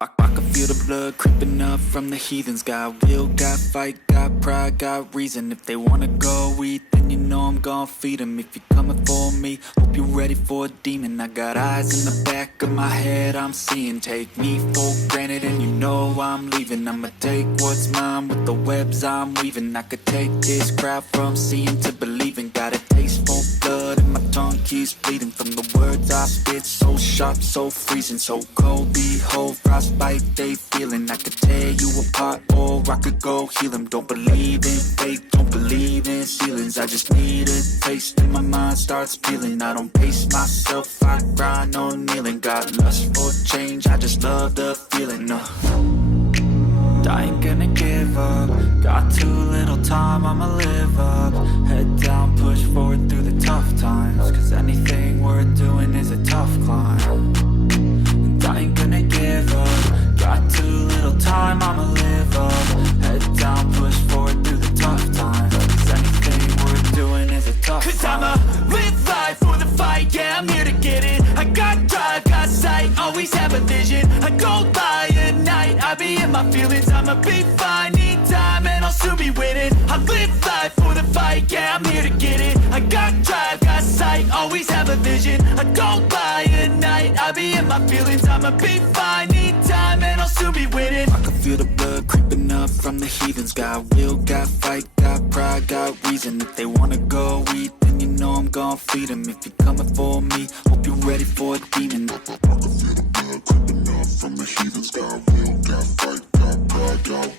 I can feel the blood creeping up from the heathens. Got will, got fight, got pride, got reason. If they wanna go eat, then you know I'm gon' feed them. If you're coming for me, hope you're ready for a demon. I got eyes in the back of my head, I'm seeing. Take me for granted and you know I'm leaving. I'ma take what's mine with the webs I'm weaving. I could take this crowd from seeing to believing. Got a taste for blood and my tongue keeps bleeding. From the words I spit, so sharp, so freezing. So cold, behold, frostbite they feeling. I could tear you apart or I could go heal them. Don't believe in fate, don't believe in ceilings. I just need a taste and my mind starts peeling. I don't pace myself, I grind on kneeling. Got lust for change, I just love the feeling. I ain't gonna give up. Got too little time, I'ma live up. Head down, push forward through the tough times. Cause anything worth doing is a tough climb. And I ain't gonna give up. Got too little time, I'ma live up. Head down, push forward through the tough times. Cause anything worth doing is a tough climb. Cause I'ma live life for the fight, yeah, I'm here to get it. I got drive, got sight, always have a vision. I go by at night, I be in my feelings. I'ma be fine, need time, and I'll soon be winning. I live life for the fight, yeah, I'm here to get it. I got drive, got sight, always have a vision. I go by at night, I be in my feelings. I'ma be fine, need time, and I'll soon be winning. I can feel the blood creeping up from the heathens. Got will, got fight, got pride, got reason. If they wanna go eat, then you know I'm gon' feed them. If you're coming for me, hope you're ready for a demon. I can feel the blood creeping up from the heathens. Got will, got fight, got pride, got